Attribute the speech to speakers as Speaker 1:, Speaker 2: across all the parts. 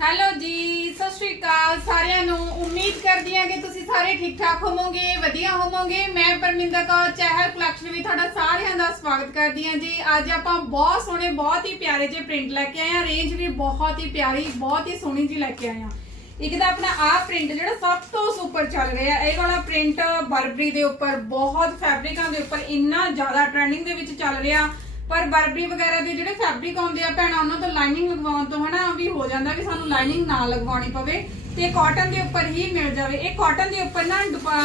Speaker 1: Hello ਜੀ, ਸਤਿ ਸ਼੍ਰੀ ਅਕਾਲ ਸਾਰਿਆਂ ਨੂੰ। ਉਮੀਦ ਕਰਦੀ ਹਾਂ ਕਿ ਤੁਸੀਂ ਸਾਰੇ ਠੀਕ ਠਾਕ ਹੋਵੋਗੇ, ਵਧੀਆ ਹੋਵੋਗੇ। ਮੈਂ ਪਰਮਿੰਦਰ ਕੌਰ, ਚਹਿਲ ਕਲੈਕਸ਼ਨ ਵੀ ਤੁਹਾਡਾ ਸਾਰਿਆਂ ਦਾ ਸਵਾਗਤ ਕਰਦੀ ਹਾਂ ਜੀ। ਅੱਜ ਆਪਾਂ ਬਹੁਤ ਸੋਹਣੇ, ਬਹੁਤ ਹੀ ਪਿਆਰੇ ਜਿਹੇ ਪ੍ਰਿੰਟ ਲੈ ਕੇ ਆਏ ਹਾਂ। ਰੇਂਜ ਵੀ ਬਹੁਤ ਹੀ ਪਿਆਰੀ, ਬਹੁਤ ਹੀ ਸੋਹਣੀ ਜੀ ਲੈ ਕੇ ਆਏ ਹਾਂ। ਇੱਕ ਤਾਂ ਆਪਣਾ ਆਹ ਪ੍ਰਿੰਟ ਜਿਹੜਾ ਸਭ ਤੋਂ ਸੁਪਰ ਚੱਲ ਰਿਹਾ ਇਹ ਵਾਲਾ ਪ੍ਰਿੰਟ ਬਰਬਰੀ ਦੇ ਉੱਪਰ, ਬਹੁਤ ਫੈਬਰਿਕਾਂ ਦੇ ਉੱਪਰ ਇੰਨਾ ਜ਼ਿਆਦਾ ਟ੍ਰੈਂਡਿੰਗ ਦੇ ਵਿੱਚ ਚੱਲ ਰਿਹਾ। ਪਰ ਬਰਬਰੀ ਵਗੈਰਾ ਦੇ ਜਿਹੜੇ ਫੈਬਰਿਕ ਆਉਂਦੇ ਆ ਭੈਣਾਂ, ਉਹਨਾਂ ਤੋਂ ਲਾਈਨਿੰਗ ਲਗਵਾਉਣ ਤੋਂ ਹਨਾ ਵੀ ਹੋ ਜਾਂਦਾ ਵੀ ਸਾਨੂੰ ਲਾਈਨਿੰਗ ਨਾ ਲਗਵਾਉਣੀ ਪਵੇ ਤੇ ਕਾਟਨ ਦੇ ਉੱਪਰ ਹੀ ਮਿਲ ਜਾਵੇ। ਇਹ ਕਾਟਨ ਦੇ ਉੱਪਰ ਨਾ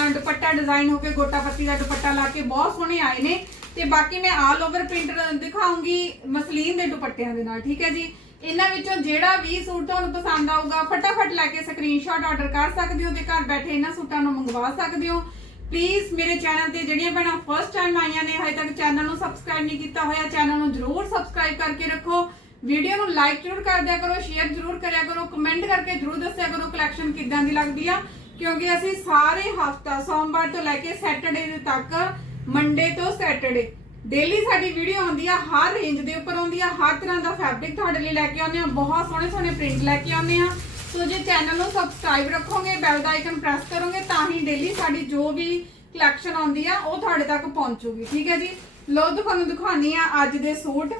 Speaker 1: ਦੁਪੱਟਾ ਡਿਜ਼ਾਈਨ ਹੋ ਕੇ ਗੋਟਾ ਪੱਤੀ ਦਾ ਦੁਪੱਟਾ ਲਾ ਕੇ ਬਹੁਤ ਸੋਹਣੇ ਆਏ ਨੇ ਤੇ ਬਾਕੀ ਮੈਂ ਆਲ ਓਵਰ ਪ੍ਰਿੰਟ ਦਿਖਾਉਂਗੀ ਮਸਲੀਨ ਦੇ ਦੁਪੱਟਿਆਂ ਦੇ ਨਾਲ, ਠੀਕ ਹੈ ਜੀ? ਇਹਨਾਂ ਵਿੱਚੋਂ ਜਿਹੜਾ ਵੀ ਸੂਟ ਤੁਹਾਨੂੰ ਪਸੰਦ ਆਊਗਾ, ਫਟਾਫਟ ਲੈ ਕੇ ਸਕਰੀਨਸ਼ਾਟ ਆਰਡਰ ਕਰ ਸਕਦੇ ਹੋ ਤੇ ਘਰ ਬੈਠੇ ਇਹਨਾਂ ਸੂਟਾਂ ਨੂੰ ਮੰਗਵਾ ਸਕਦੇ ਹੋ। ਪਲੀਜ਼ ਮੇਰੇ ਚੈਨਲ ਤੇ ਜਿਹੜੀਆਂ ਭੈਣਾਂ ਫਸਟ ਟਾਈਮ ਆਈਆਂ ਨੇ, ਹਜੇ ਤੱਕ ਚੈਨਲ ਨੂੰ ਸਬਸਕ੍ਰਾਈਬ ਨਹੀਂ ਕੀਤਾ ਹੋਇਆ ਚੈਨਲ ਨੂੰ ਜਰੂਰ ਸਬਸਕ੍ਰਾਈਬ ਕਰਕੇ ਰੱਖੋ। ਵੀਡੀਓ ਨੂੰ ਲਾਈਕ ਜਰੂਰ ਕਰ ਦਿਆ ਕਰੋ ਸ਼ੇਅਰ ਜਰੂਰ ਕਰਿਆ ਕਰੋ ਕਮੈਂਟ ਕਰਕੇ ਜਰੂਰ ਦੱਸਿਆ ਕਰੋ ਕਲੈਕਸ਼ਨ ਕਿੱਦਾਂ ਦੀ ਲੱਗਦੀ ਆ। ਕਿਉਂਕਿ ਅਸੀਂ ਸਾਰੇ ਹਫਤਾ, ਸੋਮਵਾਰ ਤੋਂ ਲੈ ਕੇ ਸੈਟਰਡੇ ਤੱਕ ਮੰਡੇ ਤੋਂ ਸੈਟਰਡੇ ਡੇਲੀ ਸਾਡੀ ਵੀਡੀਓ ਆਉਂਦੀ ਆ, ਹਰ ਰੇਂਜ ਦੇ ਉੱਪਰ ਆਉਂਦੀ ਆ, ਹਰ ਤਰ੍ਹਾਂ ਦਾ ਫੈਬਰਿਕ ਤੁਹਾਡੇ ਲਈ ਲੈ ਕੇ ਆਉਂਦੇ ਆ, ਬਹੁਤ ਸੋਹਣੇ ਸੋਹਣੇ ਪ੍ਰਿੰਟ ਲੈ ਕੇ ਆਉਂਦੇ ਆ। ਸੋ ਜੇ ਚੈਨਲ ਨੂੰ ਸਬਸਕ੍ਰਾਈਬ ਰੱਖੋਗੇ ਬੈਲ ਦਾ ਆਈਕਨ ਪ੍ਰੈਸ ਕਰੋਗੇ, ਤਾਂ ਹੀ ਡੇਲੀ ਸਾਡੀ ਜੋ ਵੀ ਕਲੈਕਸ਼ਨ ਆਉਂਦੀ ਆ, ਉਹ ਤੁਹਾਡੇ ਤੱਕ ਪਹੁੰਚੂਗੀ। ਠੀਕ ਹੈ ਜੀ? ਲੋ ਤੁਹਾਨੂੰ ਦਿਖਾਉਣੀ ਆ ਅੱਜ ਦੇ ਸੂਟ।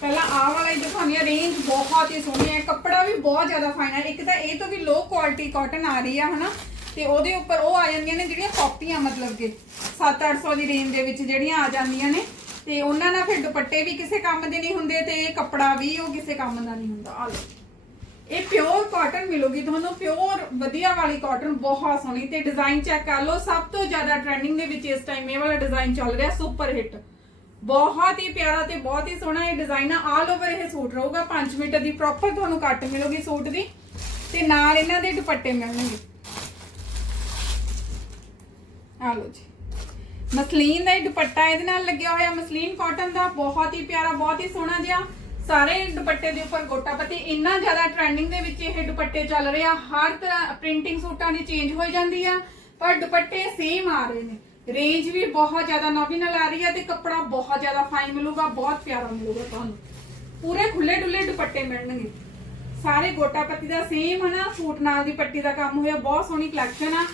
Speaker 1: ਪਹਿਲਾਂ ਆਹ ਵਾਲਾ ਹੀ ਦਿਖਾਉਣੀ ਆ ਰੇਂਜ ਬਹੁਤ ਹੀ ਸੋਹਣੀ ਹੈ ਕੱਪੜਾ ਵੀ ਬਹੁਤ ਜ਼ਿਆਦਾ ਫਾਈਨ ਹੈ ਇੱਕ ਤਾਂ ਇਹ ਤੋਂ ਵੀ ਲੋ ਕੁਆਲਿਟੀ ਕਾਟਨ ਆ ਰਹੀ ਆ, ਹਨਾ? ਤੇ ਉਹਦੇ ਉੱਪਰ ਉਹ ਆ ਜਾਂਦੀਆਂ ਨੇ ਜਿਹੜੀਆਂ ਕਾਪੀਆਂ ਮਤਲਬ ਕਿ 7-800 ਦੀ ਰੇਂਜ ਦੇ ਵਿੱਚ ਜਿਹੜੀਆਂ ਆ ਜਾਂਦੀਆਂ ਨੇ। ਤੇ ਉਹਨਾਂ ਨਾਲ ਫਿਰ ਦੁਪੱਟੇ ਵੀ ਕਿਸੇ ਕੰਮ ਦੇ ਨਹੀਂ ਹੁੰਦੇ ਤੇ ਇਹ ਕੱਪੜਾ ਵੀ ਉਹ ਕਿਸੇ ਕੰਮ ਦਾ ਨਹੀਂ ਹੁੰਦਾ। ਆ ਲਓ। ਇਹ ਪਿਓਰ ਕਾਟਨ ਮਿਲੂਗੀ, ਤੁਹਾਨੂੰ ਪਿਓਰ ਵਧੀਆ ਵਾਲੀ ਕਾਟਨ ਬਹੁਤ ਸੋਹਣੀ ਤੇ ਡਿਜ਼ਾਈਨ ਚੈੱਕ ਕਰ ਲਓ, ਸਭ ਤੋਂ ਜ਼ਿਆਦਾ ਟ੍ਰੈਂਡਿੰਗ ਦੇ ਵਿੱਚ ਇਸ ਟਾਈਮ ਇਹ ਵਾਲਾ ਡਿਜ਼ਾਈਨ ਚੱਲ ਰਿਹਾ ਸੁਪਰ ਹਿੱਟ ਬਹੁਤ ਹੀ ਪਿਆਰਾ ਤੇ ਬਹੁਤ ਹੀ ਸੋਹਣਾ ਇਹ ਡਿਜ਼ਾਈਨ ਆ। ਆਲ ਓਵਰ ਇਹ ਸੂਟ ਰਹੂਗਾ 5 ਮੀਟਰ ਦੀ ਪ੍ਰੋਪਰ ਤੁਹਾਨੂੰ ਕੱਟ ਮਿਲੂਗੀ ਸੂਟ ਦੀ ਤੇ ਨਾਲ ਇਹਨਾਂ ਦੇ ਦੁਪੱਟੇ ਮਿਲਣਗੇ। ਆ ਲਓ ਜੀ। ਮਸਲੀਨ ਦਾ ਹੀ ਦੁਪੱਟਾ ਇਹਦੇ ਨਾਲ ਲੱਗਿਆ ਹੋਇਆ। ਮਸਲੀਨ ਕਾਟਨ ਦਾ ਬਹੁਤ ਹੀ ਪਿਆਰਾ, ਬਹੁਤ ਹੀ ਸੋਹਣਾ ਜਿਹਾ ਸਾਰੇ ਦੁਪੱਟੇ ਦੇ ਉੱਪਰ ਗੋਟਾ ਇੰਨਾ ਜ਼ਿਆਦਾ ਟ੍ਰੈਂਡਿੰਗ ਦੇ ਵਿੱਚ ਇਹ ਦੁਪੱਟੇ ਚੱਲ ਰਹੇ ਆ। ਹਰ ਤਰ੍ਹਾਂ ਪ੍ਰਿੰਟਿੰਗ ਸੂਟਾਂ ਦੀ ਚੇਂਜ ਹੋ ਜਾਂਦੀ ਆ, ਪਰ ਦੁਪੱਟੇ ਸੇਮ ਆ ਰਹੇ ਨੇ। ਰੇਂਜ ਵੀ ਬਹੁਤ ਜ਼ਿਆਦਾ ਨੋਮੀਨਲ ਆ ਰਹੀ ਆ ਤੇ ਕੱਪੜਾ ਬਹੁਤ ਜ਼ਿਆਦਾ ਫਾਈਨ ਮਿਲੂਗਾ, ਬਹੁਤ ਪਿਆਰਾ ਮਿਲੂਗਾ ਤੁਹਾਨੂੰ। ਪੂਰੇ ਖੁੱਲੇ ਡੁੱਲੇ ਦੁਪੱਟੇ ਮਿਲਣਗੇ। ਸਾਰੇ ਗੋਟਾ ਪੱਤੀ ਦਾ ਸੇਮ ਹਨਾ ਸੂਟ ਨਾਲ ਦੀ ਪੱਟੀ ਦਾ ਕੰਮ ਹੋਇਆ, ਬਹੁਤ ਸੋਹਣੀ ਕਲੈਕਸ਼ਨ ਆ।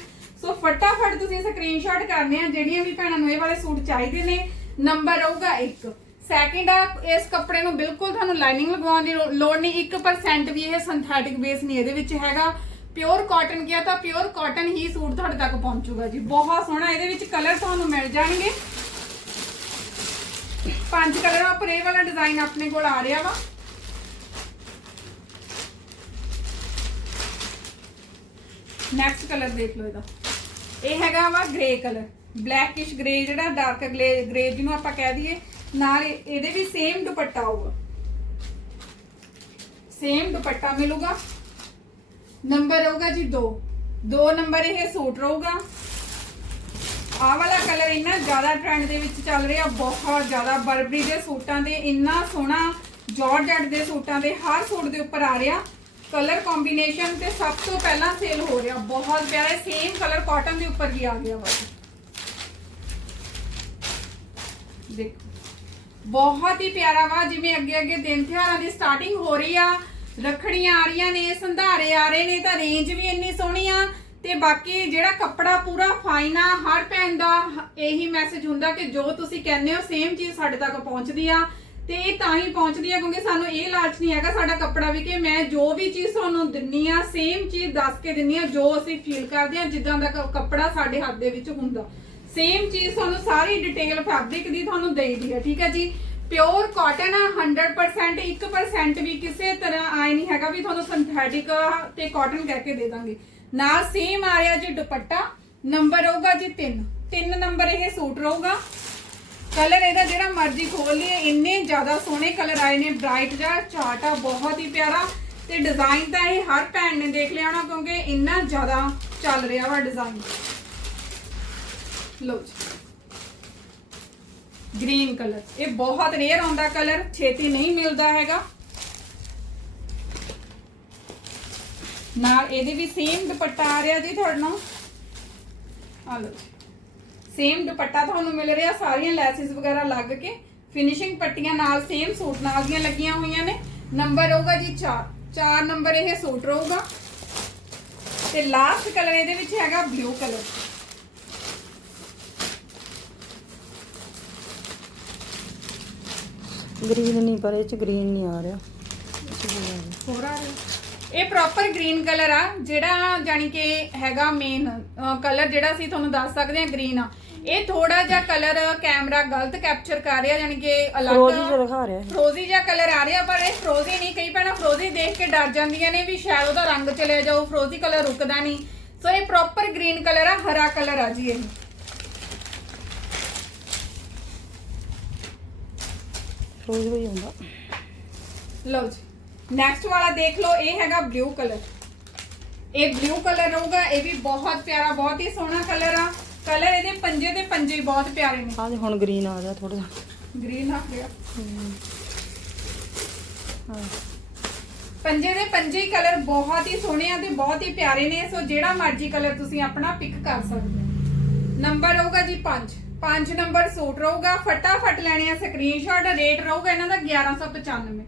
Speaker 1: ਸੋ ਫਟਾਫਟ ਤੁਸੀਂ ਸਕਰੀਨਸ਼ਾਟ ਕਰਨੇ ਆ ਜਿਹੜੀਆਂ ਵੀ ਭੈਣਾਂ ਨੂੰ ਇਹ ਵਾਲੇ ਸੂਟ ਚਾਹੀਦੇ ਨੇ। ਨੰਬਰ ਰਹੂਗਾ 1 ਸੈਕਿੰਡ ਆ, ਇਸ ਕੱਪੜੇ ਨੂੰ ਬਿਲਕੁਲ ਤੁਹਾਨੂੰ ਲਾਈਨਿੰਗ ਲਗਵਾਉਣ ਦੀ ਲੋੜ ਨਹੀਂ। 1% ਵੀ ਇਹ ਸਿੰਥੈਟਿਕ ਬੇਸ ਨਹੀਂ ਇਹਦੇ ਵਿੱਚ ਹੈਗਾ। ਪਿਓਰ ਕਾਟਨ ਗਿਆ ਤਾਂ ਪਿਓਰ ਕਾਟਨ ਹੀ ਸੂਟ ਤੁਹਾਡੇ ਤੱਕ ਪਹੁੰਚੂਗਾ ਜੀ। ਬਹੁਤ ਸੋਹਣਾ, ਇਹਦੇ ਵਿੱਚ ਕਲਰ ਤੁਹਾਨੂੰ ਮਿਲ ਜਾਣਗੇ। ਪੰਜ ਕਲਰਾਂ ਉੱਪਰ ਇਹ ਵਾਲਾ ਡਿਜ਼ਾਈਨ ਆਪਣੇ ਕੋਲ ਆ ਰਿਹਾ ਵਾ। ਨੈਕਸਟ ਕਲਰ ਦੇਖ ਲਓ ਇਹਦਾ। ਇਹ ਹੈਗਾ ਵਾ ਗ੍ਰੇ ਕਲਰ ਬਲੈਕਿਸ਼ ਗ੍ਰੇ ਜਿਹੜਾ ਡਾਰਕ ਗ੍ਰੇ ਜਿਹਨੂੰ ਆਪਾਂ ਕਹਿ ਦਈਏ, ਨਾਲ ਇਹਦੇ ਵੀ ਸੇਮ ਦੁਪੱਟਾ ਆਊਗਾ ਸੇਮ ਦੁਪੱਟਾ ਮਿਲੂਗਾ। ਨੰਬਰ ਰਹੂਗਾ ਜੀ 2 2 ਨੰਬਰ ਇਹ ਸੂਟ ਰਹੂਗਾ। ਆਹ ਵਾਲਾ ਕਲਰ ਇੰਨਾ ਜ਼ਿਆਦਾ ਟ੍ਰੈਂਡ ਦੇ ਵਿੱਚ ਚੱਲ ਰਿਹਾ, ਬਹੁਤ ਜ਼ਿਆਦਾ ਬਰਬਰੀ ਦੇ ਸੂਟਾਂ ਦੇ, ਇੰਨਾ ਸੋਹਣਾ ਜਾਰਜਟ ਦੇ ਸੂਟਾਂ ਦੇ, ਹਰ ਸੂਟ ਦੇ ਉੱਪਰ ਆ ਰਿਹਾ। ਕਲਰ ਕੰਬੀਨੇਸ਼ਨ ਤੇ ਸਭ ਤੋਂ ਪਹਿਲਾਂ ਸੇਲ ਹੋ ਰਿਹਾ, ਬਹੁਤ ਪਿਆਰਾ ਸੇਮ ਕਲਰ ਕਾਟਨ ਦੇ ਉੱਪਰ ਵੀ ਆ ਗਿਆ ਵਾ। ਦੇਖੋ, ਬਹੁਤ ਹੀ ਪਿਆਰਾ ਵਾ, ਜਿਵੇਂ ਅੱਗੇ ਅੱਗੇ ਦਿਨ ਤਿਉਹਾਰਾਂ ਦੀ ਸਟਾਰਟਿੰਗ ਹੋ ਰਹੀ ਆ, ਰੱਖੜੀਆਂ ਆ ਰਹੀਆਂ ਨੇ, ਸੰਧਾਰੇ ਆ ਰਹੇ ਨੇ, ਤਾਂ ਰੇਂਜ ਵੀ ਇੰਨੀ ਸੋਹਣੀ ਆ, ਤੇ ਬਾਕੀ ਜਿਹੜਾ ਕੱਪੜਾ ਪੂਰਾ ਫਾਈਨ ਆ, ਹਰ ਭੈਣ ਦਾ ਇਹੀ ਮੈਸੇਜ ਹੁੰਦਾ ਕਿ ਜੋ ਤੁਸੀਂ ਕਹਿੰਦੇ ਹੋ ਸੇਮ ਚੀਜ਼ ਸਾਡੇ ਤੱਕ ਪਹੁੰਚਦੀ ਆ। ਤੇ ਇਹ ਤਾਂ ਹੀ ਪਹੁੰਚਦੀ ਹੈ ਕਿਉਂਕਿ ਸਾਨੂੰ ਇਹ ਲਾਲਚ ਨਹੀਂ ਹੈਗਾ ਸਾਡਾ ਕੱਪੜਾ ਵੀ ਕਿ ਮੈਂ ਜੋ ਵੀ ਚੀਜ਼ ਤੁਹਾਨੂੰ ਦਿੰਨੀ ਆ ਸੇਮ ਚੀਜ਼ ਦੱਸ ਕੇ ਦਿੰਨੀ ਆ, ਜੋ ਅਸੀਂ ਫੀਲ ਕਰਦੇ ਆ, ਜਿੱਦਾਂ ਦਾ ਕੱਪੜਾ ਸਾਡੇ ਹੱਥ ਦੇ ਵਿੱਚ ਹੁੰਦਾ। ਸੇਮ ਚੀਜ਼ ਤੁਹਾਨੂੰ ਸਾਰੀ ਡਿਟੇਲ ਫੈਬਰਿਕ ਦੀ ਤੁਹਾਨੂੰ ਦੇਈਦੀ ਹੈ ਠੀਕ ਹੈ ਜੀ? ਪਿਓਰ ਕਾਟਨ ਆ 100% 1% ਵੀ ਕਿਸੇ ਤਰ੍ਹਾਂ ਆਏ ਨਹੀਂ ਹੈਗਾ ਵੀ ਤੁਹਾਨੂੰ ਸਿੰਥੈਟਿਕ ਤੇ ਕਾਟਨ ਕਹਿ ਕੇ ਦੇ ਦਾਂਗੇ। ਨਾਲ ਸੇਮ ਆ ਰਿਹਾ ਜੀ ਦੁਪੱਟਾ ਨੰਬਰ ਰਹੂਗਾ ਜੀ 3 3 ਨੰਬਰ ਇਹ ਸੂਟ ਰਹੂਗਾ। ਕਲਰ ਇਹਦਾ ਜਿਹੜਾ ਮਰਜ਼ੀ ਖੋਲ ਲਈਏ, ਇੰਨੇ ਜ਼ਿਆਦਾ ਸੋਹਣੇ ਕਲਰ ਆਏ ਨੇ ਬ੍ਰਾਈਟ ਜਿਹਾ ਚਾਰਟ ਬਹੁਤ ਹੀ ਪਿਆਰਾ। ਤੇ ਡਿਜ਼ਾਈਨ ਤਾਂ ਇਹ ਹਰ ਭੈਣ ਨੇ ਦੇਖ ਲਿਆ ਹੋਣਾ, ਕਿਉਂਕਿ ਇੰਨਾ ਜ਼ਿਆਦਾ ਚੱਲ ਰਿਹਾ ਵਾ ਡਿਜ਼ਾਈਨ ਲਓ ਜੀ। ਗ੍ਰੀਨ ਕਲਰ ਇਹ ਬਹੁਤ ਰੇਅਰ ਆਉਂਦਾ ਕਲਰ ਛੇਤੀ ਨਹੀਂ ਮਿਲਦਾ ਹੈਗਾ। ਨਾਲ ਇਹਦੇ ਵੀ ਸੇਮ ਦੁਪੱਟਾ ਆ ਰਿਹਾ ਜੀ ਤੁਹਾਡੇ ਨਾਲ। ਆ ਲਓ ਜੀ। ਸੇਮ ਦੁਪੱਟਾ ਤੁਹਾਨੂੰ ਮਿਲ ਰਿਹਾ ਸਾਰੀਆਂ ਲੈਸਿਸ ਵਗੈਰਾ ਲੱਗ ਕੇ। ਫਿਨਿਸ਼ਿੰਗ ਪੱਟੀਆਂ ਨਾਲ ਸੇਮ ਸੂਟ ਨਾਲ ਦੀਆਂ ਲੱਗੀਆਂ ਹੋਈਆਂ ਨੇ। ਨੰਬਰ ਹੋਊਗਾ ਜੀ 4 4 ਨੰਬਰ ਇਹ ਸੂਟ ਰਹੂਗਾ। ਤੇ ਲਾਸਟ ਕਲਰ ਇਹਦੇ ਵਿੱਚ ਹੈਗਾ ਬਲੂ ਕਲਰ
Speaker 2: ਗ੍ਰੀਨ ਨਹੀਂ ਪਰ ਇਹ ਚ ਗ੍ਰੀਨ ਨਹੀਂ ਆ ਰਿਹਾ। blue ਆ ਰਿਹਾ।
Speaker 1: ਇਹ ਪ੍ਰੋਪਰ ਗ੍ਰੀਨ ਕਲਰ ਆ ਜਿਹੜਾ ਜਾਨੀ ਕਿ ਹੈਗਾ ਮੇਨ ਕਲਰ ਜਿਹੜਾ ਅਸੀਂ ਤੁਹਾਨੂੰ ਦੱਸ ਸਕਦੇ ਹਾਂ ਗ੍ਰੀਨ ਆ। ਇਹ ਥੋੜਾ ਜਿਹਾ ਕਲਰ ਕੈਮਰਾ ਗਲਤ ਕੈਪਚਰ ਕਰ ਰਿਹਾ ਜਾਨੀ ਕਿ
Speaker 2: ਫਰੋਜ਼ੀ
Speaker 1: ਅਲੱਗ
Speaker 2: ਜਿਹਾ ਦਿਖਾ ਰਿਹਾ।
Speaker 1: ਫਰੋਜ਼ੀ ਜਿਹਾ ਕਲਰ ਆ ਰਿਹਾ ਪਰ ਇਹ ਫਰੋਜ਼ੀ ਨਹੀਂ ਕਈ ਭੈਣਾਂ ਫਰੋਜ਼ੀ ਦੇਖ ਕੇ ਡਰ ਜਾਂਦੀਆਂ ਨੇ ਵੀ ਸ਼ਾਇਦ ਉਹਦਾ ਰੰਗ ਚਲੇ ਜਾਊ ਫਰੋਜ਼ੀ ਕਲਰ ਰੁਕਦਾ ਨਹੀਂ। ਸੋ ਇਹ ਪ੍ਰੋਪਰ ਗ੍ਰੀਨ ਕਲਰ ਆ ਹਰਾ ਕਲਰ ਆ ਜੀ ਇਹ।
Speaker 2: ਫਰੋਜ਼ੀ ਹੋਈ ਹੁੰਦਾ
Speaker 1: ਲਓ ਜੀ। ਨੈਕਸਟ ਵਾਲਾ ਦੇਖ ਲਓ ਇਹ ਹੈਗਾ ਬਲੂ ਕਲਰ ਇਹ ਬਲੂ ਕਲਰ ਰਹੂਗਾ ਇਹ ਵੀ ਬਹੁਤ ਪਿਆਰਾ ਬਹੁਤ ਹੀ ਸੋਹਣਾ ਕਲਰ ਆ। ਕਲਰ ਇਹਦੇ ਪੰਜੇ ਦੇ ਪੰਜੇ ਹੀ ਬਹੁਤ ਪਿਆਰੇ ਨੇ।
Speaker 2: ਆ ਦੇ ਹੁਣ ਗ੍ਰੀਨ ਆ ਗਿਆ ਥੋੜਾ ਜਿਹਾ।
Speaker 1: ਗ੍ਰੀਨ ਆ ਗਿਆ।
Speaker 2: ਹਾਂ।
Speaker 1: ਪੰਜੇ ਦੇ ਪੰਜੇ ਹੀ ਕਲਰ ਬਹੁਤ ਹੀ ਸੋਹਣੇ ਆ ਤੇ ਬਹੁਤ ਹੀ ਪਿਆਰੇ ਨੇ ਸੋ ਜਿਹੜਾ ਮਰਜ਼ੀ ਕਲਰ ਤੁਸੀਂ ਆਪਣਾ ਪਿਕ ਕਰ ਸਕਦੇ ਹੋ। ਨੰਬਰ ਹੋਊਗਾ ਜੀ 5 5 ਨੰਬਰ ਸੂਟ ਰਹੂਗਾ। ਫਟਾਫਟ ਲੈਣੇ ਆ ਸਕਰੀਨਸ਼ਾਟ ਰੇਟ ਰਹੂਗਾ ਇਹਨਾਂ ਦਾ 1195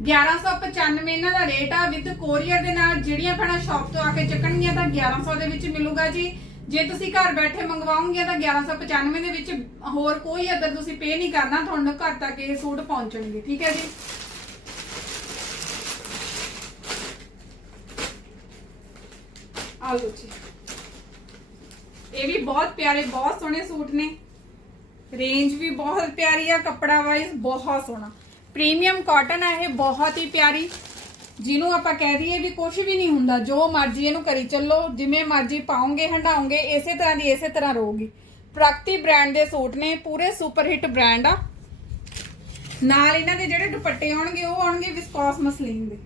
Speaker 1: 1195 ਇਹਨਾਂ ਦਾ ਰੇਟ ਆ। ਵਿਦ ਕੋਰੀਅਰ ਦੇ ਨਾਲ ਜਿਹੜੀਆਂ ਭੈਣਾਂ ਸ਼ਾਪ ਤੋਂ ਆ ਕੇ ਚੱਕਣਗੀਆਂ ਤਾਂ 1100 ਦੇ ਵਿੱਚ ਮਿਲੂਗਾ ਜੀ। ਜੇ ਤੁਸੀਂ ਘਰ ਬੈਠੇ ਮੰਗਵਾਉਂਗੇ ਤਾਂ 1195 ਦੇ ਵਿੱਚ ਹੋਰ ਕੋਈ ਅਦਰ ਤੁਸੀਂ ਪੇ ਨਹੀਂ ਕਰਨਾ, ਤੁਹਾਨੂੰ ਘਰ ਤੱਕ ਇਹ ਸੂਟ ਪਹੁੰਚਣਗੇ। ਠੀਕ ਹੈ ਜੀ? ਆ ਲਓ ਜੀ। ਇਹ ਵੀ ਬਹੁਤ ਪਿਆਰੇ, ਬਹੁਤ ਸੋਹਣੇ ਸੂਟ ਨੇ। ਰੇਂਜ ਵੀ ਬਹੁਤ ਪਿਆਰੀ ਆ ਕੱਪੜਾ ਵਾਈਜ਼ ਬਹੁਤ ਸੋਹਣਾ। ਪ੍ਰੀਮੀਅਮ ਕਾਟਨ ਆ ਇਹ, ਬਹੁਤ ਹੀ ਪਿਆਰੀ। ਜਿਹਨੂੰ ਆਪਾਂ ਕਹਿ ਦਈਏ ਵੀ ਕੁਝ ਵੀ ਨਹੀਂ ਹੁੰਦਾ, ਜੋ ਮਰਜ਼ੀ ਇਹਨੂੰ ਕਰੀ ਚੱਲੋ, ਜਿਵੇਂ ਮਰਜ਼ੀ ਪਾਉਂਗੇ ਹੰਡਾਉਂਗੇ ਇਸੇ ਤਰ੍ਹਾਂ ਦੀ ਇਸੇ ਤਰ੍ਹਾਂ ਰਹੂਗੀ। ਪ੍ਰਗਤੀ ਬ੍ਰਾਂਡ ਦੇ ਸੂਟ ਨੇ, ਪੂਰੇ ਸੁਪਰ ਹਿੱਟ ਬ੍ਰਾਂਡ ਆ। ਨਾਲ ਇਹਨਾਂ ਦੇ ਜਿਹੜੇ ਦੁਪੱਟੇ ਆਉਣਗੇ, ਉਹ ਆਉਣਗੇ ਵਿਸਕੋਸ ਮਸਲੀਨ ਦੇ।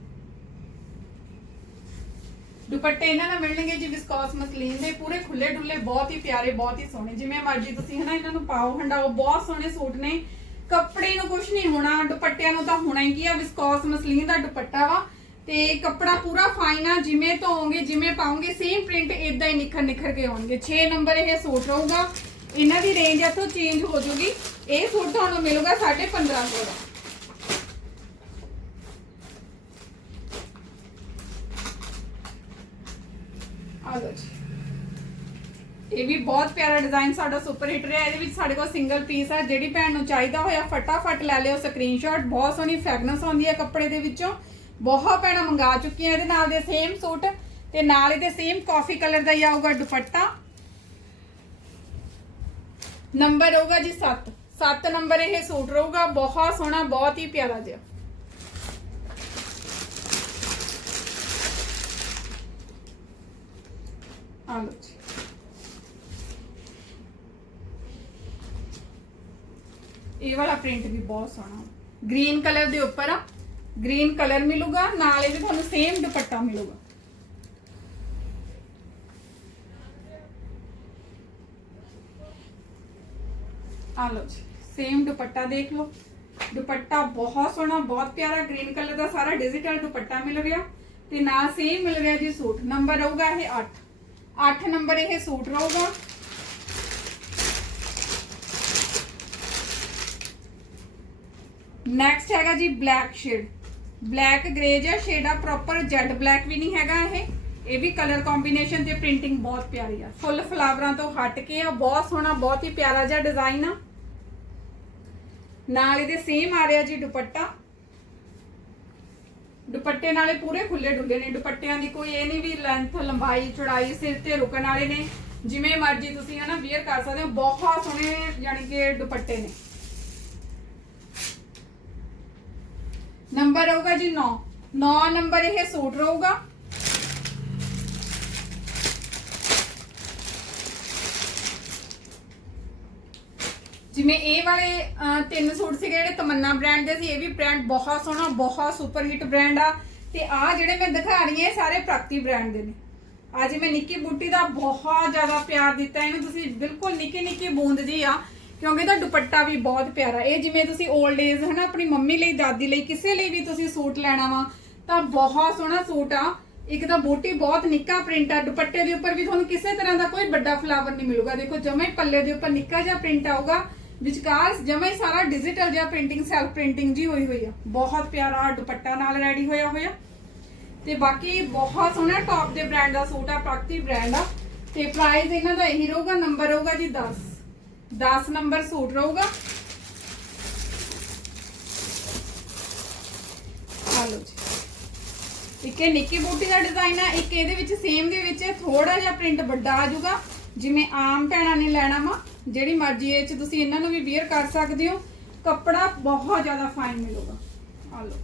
Speaker 1: ਦੁਪੱਟੇ ਇਹਨਾਂ ਨਾਲ ਮਿਲਣਗੇ ਜੀ ਵਿਸਕੋਸ ਮਸਲੀਨ ਦੇ, ਪੂਰੇ ਖੁੱਲੇ ਡੁੱਲੇ ਬਹੁਤ ਹੀ ਪਿਆਰੇ, ਬਹੁਤ ਹੀ ਸੋਹਣੇ। ਜਿਵੇਂ ਮਰਜ਼ੀ ਤੁਸੀਂ ਹਨਾ ਇਹਨਾਂ ਨੂੰ ਪਾਓ ਹੰਡਾਓ ਬਹੁਤ ਸੋਹਣੇ ਸੂਟ ਨੇ। ਕੱਪੜੇ ਨੂੰ ਕੁਝ ਨਹੀਂ ਹੋਣਾ, ਦੁਪੱਟਿਆਂ ਨੂੰ ਤਾਂ ਹੋਣਾ ਹੀ ਕੀ ਆ ਵਿਸਕੋਸ ਮਸਲੀਨ ਦਾ ਦੁਪੱਟਾ ਵਾ। ਤੇ ਕੱਪੜਾ ਪੂਰਾ ਫਾਈਨ ਆ, ਜਿਵੇਂ ਧੋਓਗੇ ਜਿਵੇਂ ਪਾਉਂਗੇ ਸੇਮ ਪ੍ਰਿੰਟ ਇਦਾਂ ਹੀ ਨਿਖਰ ਨਿਖਰ ਕੇ ਆਉਣਗੇ। 6 ਨੰਬਰ ਇਹ ਸੂਟ ਰਹੂਗਾ ਇਹਨਾਂ ਦੀ ਰੇਂਜ ਇੱਥੋਂ ਚੇਂਜ ਹੋ ਜੂਗੀ ਇਹ ਸੂਟ ਤੁਹਾਨੂੰ ਮਿਲੂਗਾ 1550 ਦਾ ਆ ਲਓ ਜੀ ਇਹ ਵੀ ਬਹੁਤ ਪਿਆਰਾ ਡਿਜ਼ਾਈਨ ਸਾਡਾ ਸੁਪਰ ਹਿੱਟ ਰਿਹਾ। ਇਹਦੇ ਵਿੱਚ ਸਾਡੇ ਕੋਲ ਸਿੰਗਲ ਪੀਸ ਆ, ਜਿਹੜੀ ਭੈਣ ਨੂੰ ਚਾਹੀਦਾ ਹੋਇਆ, ਫਟਾਫਟ ਲੈ ਲਿਓ ਸਕਰੀਨਸ਼ਾਟ ਬਹੁਤ ਸੋਹਣੀ ਫ੍ਰੈਗਨੈਂਸ ਆਉਂਦੀ ਹੈ ਕੱਪੜੇ ਦੇ ਵਿੱਚੋਂ। ਬਹੁਤ ਭੈਣਾਂ ਮੰਗਾ ਚੁੱਕੀਆਂ ਇਹਦੇ ਨਾਲ ਦੇ ਸੇਮ ਸੂਟ ਤੇ ਨਾਲ ਇਹਦੇ ਸੇਮ ਕਾਫੀ ਕਲਰ ਦਾ ਹੀ ਆਊਗਾ ਦੁਪੱਟਾ। ਨੰਬਰ ਹੋਊਗਾ ਜੀ 7 7 ਨੰਬਰ ਇਹ ਸੂਟ ਰਹੂਗਾ। ਬਹੁਤ ਸੋਹਣਾ, ਬਹੁਤ ਹੀ ਪਿਆਰਾ ਜਿਹਾ। ਆ ਲਓ ਜੀ ਇਹ ਵਾਲਾ ਪ੍ਰਿੰਟ ਵੀ ਬਹੁਤ ਸੋਹਣਾ। ਗ੍ਰੀਨ ਕਲਰ ਦੇ ਉੱਪਰ ਆ। ਗ੍ਰੀਨ ਕਲਰ ਮਿਲੂਗਾ, ਨਾਲ ਇਹਦੇ ਤੁਹਾਨੂੰ ਸੇਮ ਦੁਪੱਟਾ ਮਿਲੂਗਾ। ਆ ਲਓ ਜੀ ਸੇਮ ਦੁਪੱਟਾ ਦੇਖ ਲਓ। ਦੁਪੱਟਾ ਬਹੁਤ ਸੋਹਣਾ, ਬਹੁਤ ਪਿਆਰਾ। ਗ੍ਰੀਨ ਕਲਰ ਦਾ ਸਾਰਾ ਡਿਜੀਟਲ ਦੁਪੱਟਾ ਮਿਲ ਰਿਹਾ ਤੇ ਨਾਲ ਸੇਮ ਮਿਲ ਰਿਹਾ ਜੀ ਸੂਟ। ਨੰਬਰ ਰਹੂਗਾ ਇਹ 8 8 ਨੰਬਰ ਇਹ ਸੂਟ ਰਹੂਗਾ। ਨੈਕਸਟ ਹੈਗਾ ਜੀ ਬਲੈਕ ਸ਼ੇਡ ਬਲੈਕ ਗ੍ਰੇ ਜਿਹਾ ਸ਼ੇਡ ਆ ਪ੍ਰੋਪਰ ਜੈਡ ਬਲੈਕ ਵੀ ਨਹੀਂ ਹੈਗਾ ਇਹ। ਇਹ ਵੀ ਕਲਰ ਕੰਬੀਨੇਸ਼ਨ ਤੇ ਪ੍ਰਿੰਟਿੰਗ ਬਹੁਤ ਪਿਆਰੀ ਆ। ਫੁੱਲ ਫਲਾਵਰਾਂ ਤੋਂ ਹਟ ਕੇ ਆ, ਬਹੁਤ ਸੋਹਣਾ, ਬਹੁਤ ਹੀ ਪਿਆਰਾ ਜਿਹਾ ਡਿਜ਼ਾਈਨ ਆ। ਨਾਲ ਇਹਦੇ ਸੇਮ ਆ ਰਿਹਾ ਜੀ ਦੁਪੱਟਾ। ਦੁਪੱਟੇ ਨਾਲੇ ਪੂਰੇ ਖੁੱਲੇ ਡੁੱਲੇ ਨੇ। ਦੁਪੱਟਿਆਂ ਦੀ ਕੋਈ ਇਹ ਨਹੀਂ ਵੀ ਲੈਂਥ ਲੰਬਾਈ, ਚੌੜਾਈ, ਸਿਰ ਤੇ ਰੁਕਣ ਵਾਲੇ ਨੇ। ਜਿਵੇਂ ਮਰਜ਼ੀ ਤੁਸੀਂ ਹਨਾ ਵੇਅਰ ਕਰ ਸਕਦੇ ਹੋ। ਬਹੁਤ ਸੋਹਣੇ ਯਾਨੀ ਕਿ ਦੁਪੱਟੇ ਨੇ। ਨੰਬਰ ਰਹੂਗਾ ਜੀ 9 9 ਨੰਬਰ ਇਹ ਸੂਟ ਰਹੂਗਾ। ਜਿਵੇਂ ਇਹ ਵਾਲੇ ਤਿੰਨ ਸੂਟ ਸੀਗੇ ਜਿਹੜੇ ਤਮੰਨਾ ਬ੍ਰਾਂਡ ਦੇ ਸੀ, ਇਹ ਵੀ ਬ੍ਰਾਂਡ ਬਹੁਤ ਸੋਹਣਾ, ਬਹੁਤ ਸੁਪਰ ਹਿੱਟ ਬ੍ਰਾਂਡ ਆ। ਤੇ ਆ ਜਿਹੜੇ ਮੈਂ ਦਿਖਾ ਰਹੀ ਹਾਂ, ਇਹ ਸਾਰੇ ਪ੍ਰਾਪਤੀ ਬ੍ਰਾਂਡ ਦੇ ਨੇ। ਅੱਜ ਮੈਂ ਨਿੱਕੀ ਬੂਟੀ ਦਾ ਬਹੁਤ ਜ਼ਿਆਦਾ ਪਿਆਰ ਦਿੱਤਾ ਇਹਨੂੰ। ਤੁਸੀਂ ਬਿਲਕੁਲ ਨਿੱਕੀ ਨਿੱਕੀ ਬੂੰਦ ਜੀ ਆ। ਕਿਉਂਕਿ ਇਹਦਾ ਦੁਪੱਟਾ ਵੀ ਬਹੁਤ ਪਿਆਰਾ। ਇਹ ਜਿਵੇਂ ਤੁਸੀਂ 올ਡ ਏਜ ਹਨਾ, ਆਪਣੀ ਮੰਮੀ ਲਈ, ਦਾਦੀ ਲਈ, ਕਿਸੇ ਲਈ ਵੀ ਤੁਸੀਂ ਸੂਟ ਲੈਣਾ ਵਾ, ਤਾਂ ਬਹੁਤ ਸੋਹਣਾ ਸੂਟ ਆ। ਇੱਕ ਤਾਂ ਬੂਟੀ ਬਹੁਤ ਨਿੱਕਾ ਪ੍ਰਿੰਟ ਆ, ਦੁਪੱਟੇ ਦੇ ਉੱਪਰ ਵੀ ਤੁਹਾਨੂੰ ਕਿਸੇ ਤਰ੍ਹਾਂ ਦਾ ਕੋਈ ਵੱਡਾ ਫਲਾਵਰ ਨਹੀਂ ਮਿਲੂਗਾ। ਦੇਖੋ, ਜਮੇ ਪੱਲੇ ਦੇ ਉੱਪਰ ਨਿੱਕਾ ਜਿਹਾ ਪ੍ਰਿੰਟ ਆਊਗਾ, ਵਿਚਕਾਰ ਜਮੇ ਸਾਰਾ ਡਿਜੀਟਲ ਜਿਹਾ ਪ੍ਰਿੰਟਿੰਗ ਸੈਲਫ ਪ੍ਰਿੰਟਿੰਗ ਜੀ ਹੋਈ ਹੋਈ ਆ। ਬਹੁਤ ਪਿਆਰਾ ਦੁਪੱਟਾ ਨਾਲ ਰੈਡੀ ਹੋਇਆ ਹੋਇਆ। ਤੇ ਬਾਕੀ ਬਹੁਤ ਸੋਹਣਾ ਟੌਪ ਦੇ ਬ੍ਰਾਂਡ ਦਾ ਸੂਟ ਆ ਪ੍ਰਾਕਤੀ ਬ੍ਰਾਂਡ ਆ। ਤੇ ਪ੍ਰਾਈਸ ਇਹਨਾਂ ਦਾ ਇਹੀ ਰਹੂਗਾ ਨੰਬਰ ਹੋਊਗਾ ਜੀ 10 10 ਨੰਬਰ ਸੂਟ ਰਹੂਗਾ ਆ ਜੀ ਇੱਕ ਇਹ ਨਿੱਕੀ ਬੂਟੀ ਦਾ ਡਿਜ਼ਾਈਨ ਆ ਇੱਕ ਇਹਦੇ ਵਿੱਚ ਸੇਮ ਦੇ ਵਿੱਚ ਥੋੜਾ ਜਿਹਾ ਪ੍ਰਿੰਟ ਵੱਡਾ ਆ ਜਾਊਗਾ ਜਿਵੇਂ ਆਮ ਭੈਣਾਂ ਨੇ ਲੈਣਾ ਵਾ ਜਿਹੜੀ ਮਰਜ਼ੀ ਇਹ ਚ ਤੁਸੀਂ ਇਹਨਾਂ ਨੂੰ ਵੀ ਵੇਅਰ ਕਰ ਸਕਦੇ ਹੋ ਕੱਪੜਾ ਬਹੁਤ ਜ਼ਿਆਦਾ ਫਾਈਨ ਮਿਲੂਗਾ ਆ ਲਓ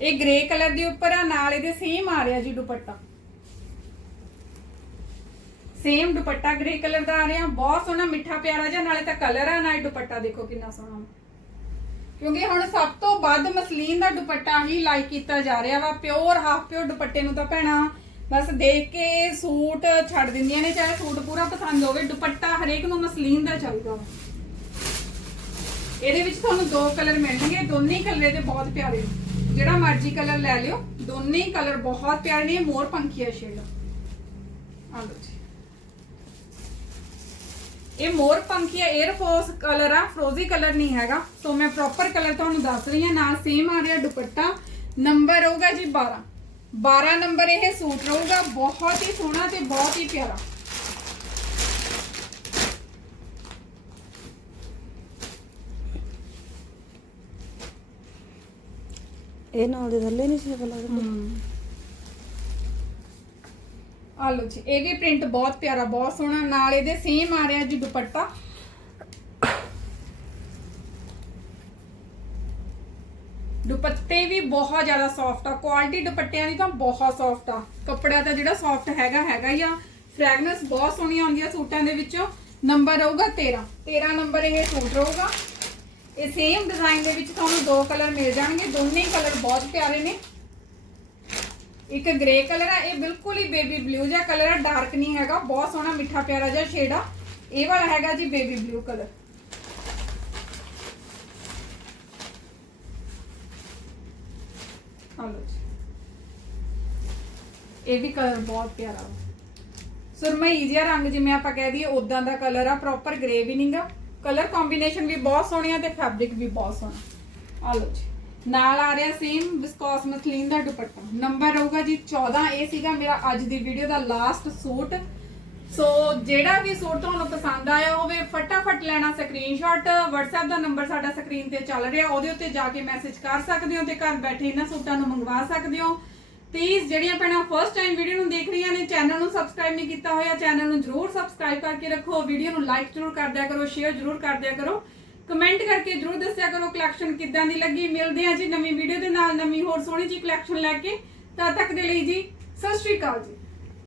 Speaker 1: ਇਹ ਗ੍ਰੇ ਕਲਰ ਦੇ ਉੱਪਰ ਆ ਨਾਲ ਇਹਦੇ ਸੇਮ ਆ ਰਿਹਾ ਜੀ ਦੁਪੱਟਾ ਸੇਮ ਦੁਪੱਟਾ ਗ੍ਰੇ ਕਲਰ ਦਾ ਆ ਰਿਹਾ, ਬਹੁਤ ਸੋਹਣਾ ਮਿੱਠਾ ਪਿਆਰਾ ਜਿਹਾ, ਨਾਲੇ ਤਾਂ ਕਲਰ ਆ ਨਾਲੇ ਦੁਪੱਟਾ ਦੇਖੋ ਕਿੰਨਾ ਸੋਹਣਾ। ਕਿਉਂਕਿ ਹੁਣ ਸਭ ਤੋਂ ਵੱਧ ਮਸਲੀਨ ਦਾ ਦੁਪੱਟਾ ਹੀ ਲਾਈਕ ਕੀਤਾ ਜਾ ਰਿਹਾ ਵਾ ਪਿਓਰ ਹਾਫ ਪਿਓਰ ਦੁਪੱਟੇ ਨੂੰ ਤਾਂ ਭੈਣਾ, ਬਸ ਦੇਖ ਕੇ ਸੂਟ ਛੱਡ ਦਿੰਦੀਆਂ ਨੇ, ਚਾਹੇ ਸੂਟ ਪੂਰਾ ਪਸੰਦ ਹੋਵੇ, ਦੁਪੱਟਾ ਹਰੇਕ ਨੂੰ ਮਸਲੀਨ ਦਾ ਚਾਹੀਦਾ ਵਾ। ਇਹਦੇ ਵਿੱਚ ਤੁਹਾਨੂੰ ਦੋ ਕਲਰ ਮਿਲਣਗੇ, ਦੋਨੇ ਕਲਰ ਦੇ ਬਹੁਤ ਪਿਆਰੇ ਨੇ। ਜਿਹੜਾ ਮਰਜ਼ੀ ਕਲਰ ਲੈ ਲਿਓ, ਦੋਨੇ ਕਲਰ ਬਹੁਤ ਪਿਆਰੇ ਨੇ, ਇਹ ਮੋਰ ਪੰਖੀਆ ਸ਼ੇਡ ਆ। ਲਓ ਜੀ। ਇਹ ਮੋਰ ਪੰਖੀਆ 에ਅਰ ਫੋਰਸ ਕਲਰ ਆ ਫਰੋਜ਼ੀ ਕਲਰ ਨਹੀਂ ਹੈਗਾ। ਸੋ ਮੈਂ ਪ੍ਰੋਪਰ ਕਲਰ ਤੁਹਾਨੂੰ ਦੱਸ ਰਹੀ ਹਾਂ ਨਾਲ ਸੇਮ ਆ ਰਿਹਾ ਦੁਪੱਟਾ। ਨੰਬਰ ਹੋਊਗਾ ਜੀ 12 12 ਨੰਬਰ ਇਹ ਸੂਟ ਰਹੂਗਾ ਬਹੁਤ ਹੀ ਸੋਹਣਾ ਤੇ ਬਹੁਤ ਹੀ ਪਿਆਰਾ।
Speaker 2: ਇਹ ਨਾਲ ਦੇ ਥੱਲੇ ਨਹੀਂ ਸੀ ਲੱਗਦਾ
Speaker 1: ਆ ਲਓ ਜੀ ਇਹ ਵੀ ਪ੍ਰਿੰਟ ਬਹੁਤ ਪਿਆਰਾ, ਬਹੁਤ ਸੋਹਣਾ। ਨਾਲ ਇਹਦੇ ਸੇਮ ਆ ਰਿਹਾ ਜੀ ਦੁਪੱਟਾ। ਦੁਪੱਟੇ ਵੀ ਬਹੁਤ ਜ਼ਿਆਦਾ ਸੌਫਟ ਆ। ਕੁਆਲਿਟੀ ਦੁਪੱਟਿਆਂ ਦੀ ਤਾਂ ਬਹੁਤ ਸੌਫਟ ਆ। ਕੱਪੜਾ ਤਾਂ ਜਿਹੜਾ ਸੌਫਟ ਹੈਗਾ ਹੈਗਾ ਹੀ ਆ। ਫ੍ਰੈਗਨੈਂਸ ਬਹੁਤ ਸੋਹਣੀ ਆਉਂਦੀ ਆ ਸੂਟਾਂ ਦੇ ਵਿੱਚੋਂ। ਨੰਬਰ ਰਹੂਗਾ 13 13 ਨੰਬਰ ਇਹ ਸੂਟ ਰਹੂਗਾ। ਇਹ ਸੇਮ ਡਿਜ਼ਾਈਨ ਦੇ ਵਿੱਚ ਤੁਹਾਨੂੰ ਦੋ ਕਲਰ ਮਿਲ ਜਾਣਗੇ। ਦੋਨੇ ਕਲਰ ਬਹੁਤ ਪਿਆਰੇ ਨੇ। ਇੱਕ ਗ੍ਰੇ ਕਲਰ ਆ, ਇਹ ਬਿਲਕੁਲ ਹੀ ਬੇਬੀ ਬਲੂ ਜਿਹਾ ਕਲਰ ਆ ਡਾਰਕ ਨਹੀਂ ਹੈਗਾ, ਬਹੁਤ ਸੋਹਣਾ ਮਿੱਠਾ ਪਿਆਰਾ ਜਿਹਾ ਸ਼ੇਡ ਆ। ਇਹ ਵਾਲਾ ਹੈਗਾ ਜੀ ਬੇਬੀ ਬਲੂ ਕਲਰ ਆ ਇਹ ਵੀ ਕਲਰ ਬਹੁਤ ਪਿਆਰਾ ਵਾ। ਸੁਰਮਈ ਜਿਹਾ ਰੰਗ ਜਿਵੇਂ ਆਪਾਂ ਕਹਿ ਦਈਏ ਉਦਾਂ ਦਾ ਕਲਰ ਆ ਪ੍ਰੋਪਰ ਗ੍ਰੇ ਵੀ ਨਹੀਂਗਾ ਕਲਰ ਕੰਬੀਨੇਸ਼ਨ ਵੀ ਬਹੁਤ ਸੋਹਣੀ ਆ ਤੇ ਫੈਬਰਿਕ ਵੀ ਬਹੁਤ ਸੋਹਣਾ। ਆਲੋ ਜੀ। ਨਾਲ ਆ ਰਿਹਾ ਸੇਮ ਵਿਸਕੋਸ ਮਸਲੀਨ ਦਾ ਦੁਪੱਟਾ। ਨੰਬਰ ਰਹੂਗਾ ਜੀ 14 ਇਹ ਸੀਗਾ ਮੇਰਾ ਅੱਜ ਦੀ ਵੀਡੀਓ ਦਾ ਲਾਸਟ ਸੂਟ। ਸੋ ਜਿਹੜਾ ਵੀ ਸੂਟ ਤੁਹਾਨੂੰ ਪਸੰਦ ਆਇਆ ਹੋਵੇ, ਫਟਾਫਟ ਲੈਣਾ ਸਕਰੀਨਸ਼ਾਟ WhatsApp ਦਾ ਨੰਬਰ ਸਾਡਾ ਸਕਰੀਨ ਤੇ ਚੱਲ ਰਿਹਾ। ਉਹਦੇ ਉੱਤੇ ਜਾ ਕੇ ਮੈਸੇਜ ਕਰ ਸਕਦੇ ਹੋ ਤੇ ਘਰ ਬੈਠੇ ਇਹਨਾਂ ਸੂਟਾਂ ਨੂੰ ਮੰਗਵਾ ਸਕਦੇ ਹੋ। ਪਲੀਜ਼ ਜਿਹੜੀਆਂ ਭੈਣਾਂ ਫਸਟ ਟਾਈਮ ਵੀਡੀਓ ਨੂੰ ਦੇਖ ਰਹੀਆਂ ਨੇ ਚੈਨਲ ਨੂੰ ਸਬਸਕ੍ਰਾਈਬ ਨਹੀਂ ਕੀਤਾ ਹੋਇਆ ਚੈਨਲ ਨੂੰ ਜਰੂਰ ਸਬਸਕ੍ਰਾਈਬ ਕਰਕੇ ਰੱਖੋ। ਵੀਡੀਓ ਨੂੰ ਲਾਈਕ ਜਰੂਰ ਕਰ ਦਿਆ ਕਰੋ ਸ਼ੇਅਰ ਜਰੂਰ ਕਰ ਦਿਆ ਕਰੋ। ਕਮੈਂਟ ਕਰਕੇ ਜਰੂਰ ਦੱਸਿਆ ਕਰੋ ਕਲੈਕਸ਼ਨ ਕਿੱਦਾਂ ਦੀ ਲੱਗੀ। ਮਿਲਦੇ ਹਾਂ ਜੀ ਨਵੀਂ ਵੀਡੀਓ ਦੇ ਨਾਲ ਨਵੀਂ ਹੋਰ ਸੋਹਣੀ ਜੀ ਕਲੈਕਸ਼ਨ ਲੈ ਕੇ। ਤਦ ਤੱਕ ਦੇ ਲਈ ਜੀ, ਸਤਿ ਸ਼੍ਰੀ ਅਕਾਲ ਜੀ।